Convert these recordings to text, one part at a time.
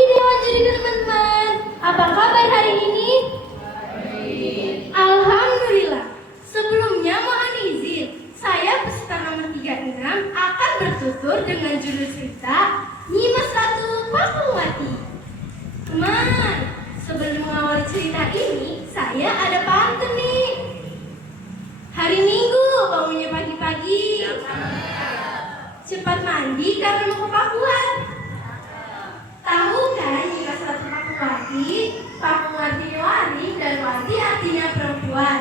pagi Dewan Juriku teman-teman. Apa kabar hari ini? Baik. Alhamdulillah. Sebelumnya mohon izin, saya peserta nomor 36 akan bertutur dengan judul cerita Nyimas Ratu Pakuwati. Teman, sebelum mengawali cerita ini, saya ada pantun nih. Hari Minggu, bangunnya pagi-pagi. Cepat mandi karena mau ke Pakuan. Tahu kan Nyimas Ratu Pakuwati? Pakuwati wari dan wati artinya perempuan.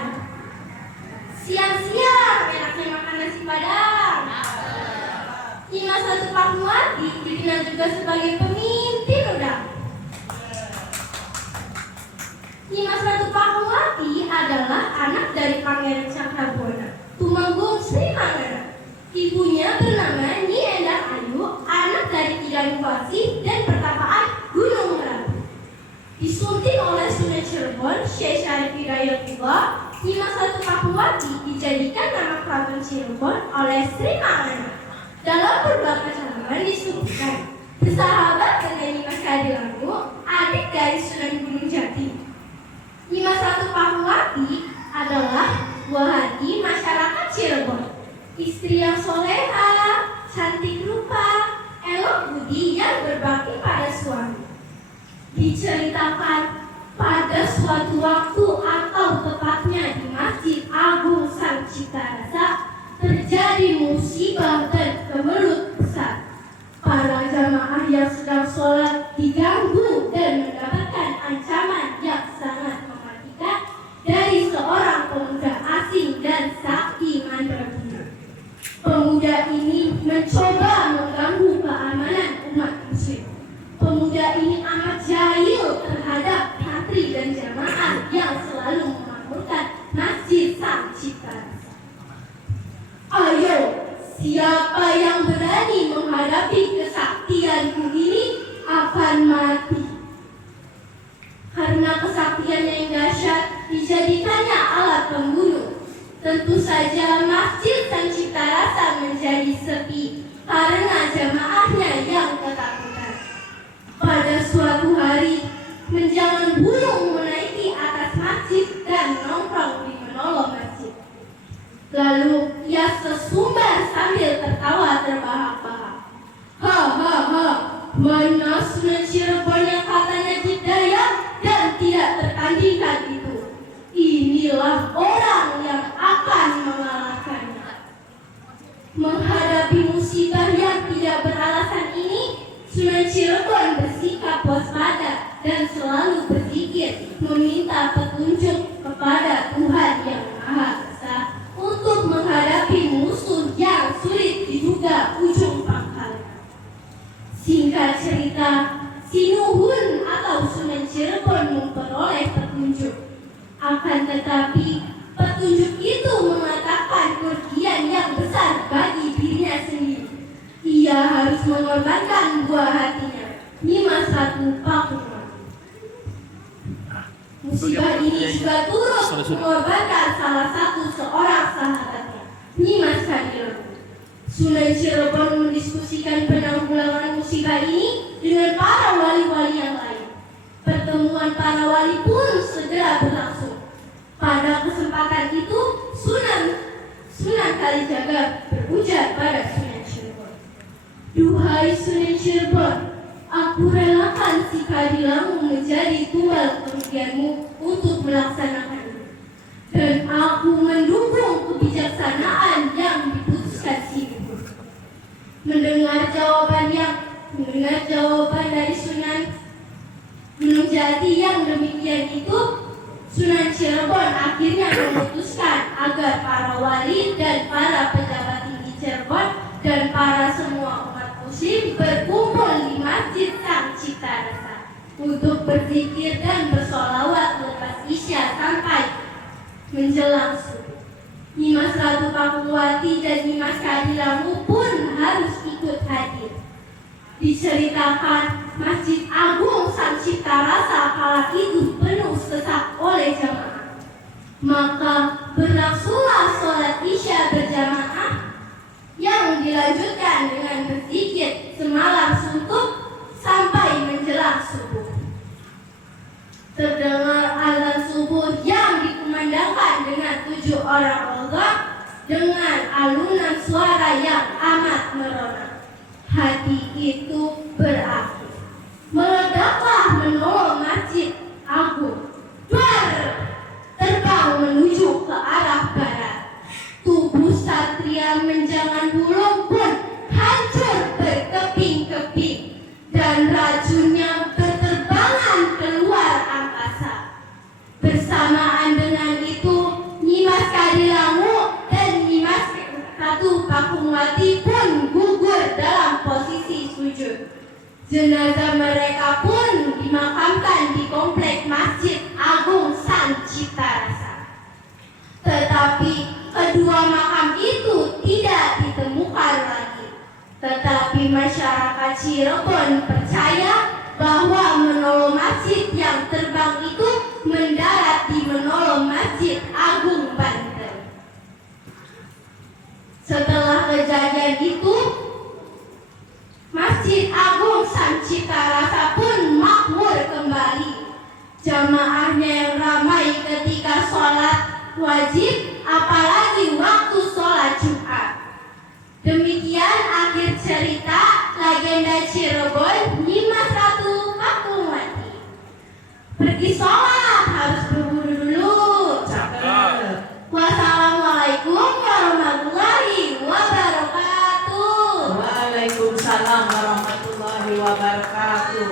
Siang-siang enaknya makan nasi padang. Nyimas Ratu Pakuwati dikenal juga sebagai pemimpin udang. Nyimas Ratu Pakuwati adalah anak dari Pangeran Cakrabona, Tumenggung Sri Mangana. Ibunya bernama Nyi Endang Ayu, anak dari Tidang Kuasi dan pertapaan Gunung Merapi. Disunting oleh Sunan Cirebon, Syekh Syarif Hidayatullah, Nyimas Ratu Pakuwati dijadikan nama Keraton Cirebon oleh Sri Mangana. Dalam beberapa catatan disebutkan bersahabat dengan Nyimas Kadilangu, adik dari Sunan Gunung Jati. Nyimas Ratu Pakuwati adalah buah hati masyarakat Cirebon. Istri yang soleha, cantik rupa, elok budi yang berbakti pada suami. Diceritakan pada suatu waktu atau tepatnya di Masjid Agung Sang Ciptarasa terjadi musibah dan kemelut besar. Para jamaah yang sedang sholat diganggu dan mendapatkan ancaman yang sangat mematikan dari seorang pemuda asing dan sakti mandraguna. Pemuda ini mencoba mengganggu keamanan umat muslim. Pemuda ini amat jahil terhadap santri dan jamaah yang selalu memakmurkan Masjid Sang Ciptarasa. Ayo, siapa yang berani menghadapi kesaktianku ini akan mati. Karena kesaktiannya yang dahsyat dijadikannya alat pembunuh. Tentu saja Masjid Sang Ciptarasa menjadi sepi karena jamaahnya yang ketakutan. Pada suatu hari, menjangan burung menaiki atas masjid dan nongkrong di menolong masjid. Lalu ia sesumbar sambil tertawa terbahak-bahak. Ha, mana Sunan Cirebon yang katanya didaya dan tidak tertandingkan itu. Inilah orang yang akan mengalahkannya. Menghadapi musibah yang tidak beralasan ini, Sunan Cirebon bersikap waspada dan selalu berzikir meminta petunjuk kepada Tuhan yang Maha Esa untuk menghadapi musuh yang sulit diduga ujung pangkalnya. Singkat cerita, Sinuhun atau Sunan Cirebon memperoleh petunjuk. Akan tetapi, petunjuk itu mengatakan kerugian yang besar bagi dirinya sendiri. Ia harus mengorbankan buah hatinya, Nyimas Ratu Pakuwati. Musibah ini juga turut mengorbankan salah satu seorang sahabatnya, Nyimas Kadilangu. Sunan Cirebon mendiskusikan penanggulangan musibah ini dengan para wali-wali yang lain. Pertemuan para wali pun segera berlangsung. Pada kesempatan itu, Sunan Kalijaga berujar pada Sunan Cirebon. Duhai Sunan Cirebon, aku relakan si Kadilangu menjadi tumbal kerugianmu untuk melaksanakannya. Dan aku mendukung kebijaksanaan yang diputuskan Sinuhun. Mendengar jawaban dari Sunan Gunung Jati yang demikian itu, Sunan Cirebon akhirnya memutuskan agar para wali dan para pejabat tinggi Cirebon dan para semua umat muslim berkumpul di Masjid Sang Ciptarasa untuk berzikir dan bersolawat lepas isya sampai menjelang subuh. Nyimas Ratu Pakuwati dan Nyimas Kadilangu pun harus ikut hadir. Diceritakan Masjid Agung Sang Ciptarasa kala itu penuh sesak oleh jamaah. Maka berlangsunglah sholat isya berjamaah yang dilanjutkan dengan berzikir semalam suntuk sampai menjelang subuh. Terdengar azan subuh yang dikumandangkan dengan 7 orang Allah dengan alunan suara yang amat merona. Hati itu berakhir. Meledaklah menolak masjid agung. Terbang menuju ke arah barat. Tubuh satria menjangan bulung pun hancur berkeping-keping dan racunnya berterbangan keluar angkasa. Bersamaan dengan itu, Nyimas Kadilangu dan Nyimas Ratu Pakumwati pun gugur dalam posisi sujud. Jenazah mereka pun dimakamkan di komplek Masjid Agung San Cipta Rasa. Tetapi kedua makam itu tidak ditemukan lagi. Tetapi masyarakat Cirebon percaya bahwa Menolo Masjid yang terbang itu mendarat di Menolo Masjid Agung Banten. Setelah kejadian itu, Masjid Agung San Cipta Rasa pun makmur kembali. Jamaahnya yang ramai ketika sholat wajib, apalagi waktu sholat Jumat. Demikian akhir cerita legenda Cirebon Nyimas Ratu Pakumwati. Pergi sholat harus berburu dulu. Wassalamualaikum warahmatullahi wabarakatuh. Waalaikumsalam warahmatullahi wabarakatuh.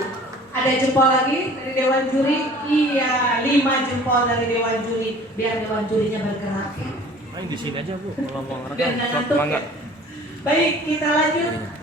Ada jempol lagi dari Dewan Juri? Iya, 5 jempol dari Dewan Juri. Biar Dewan Jurinya bergerak ya. Main di sini aja Bu, kalau mau Biar ngerekam. ngantuk ya. Baik, kita lanjut.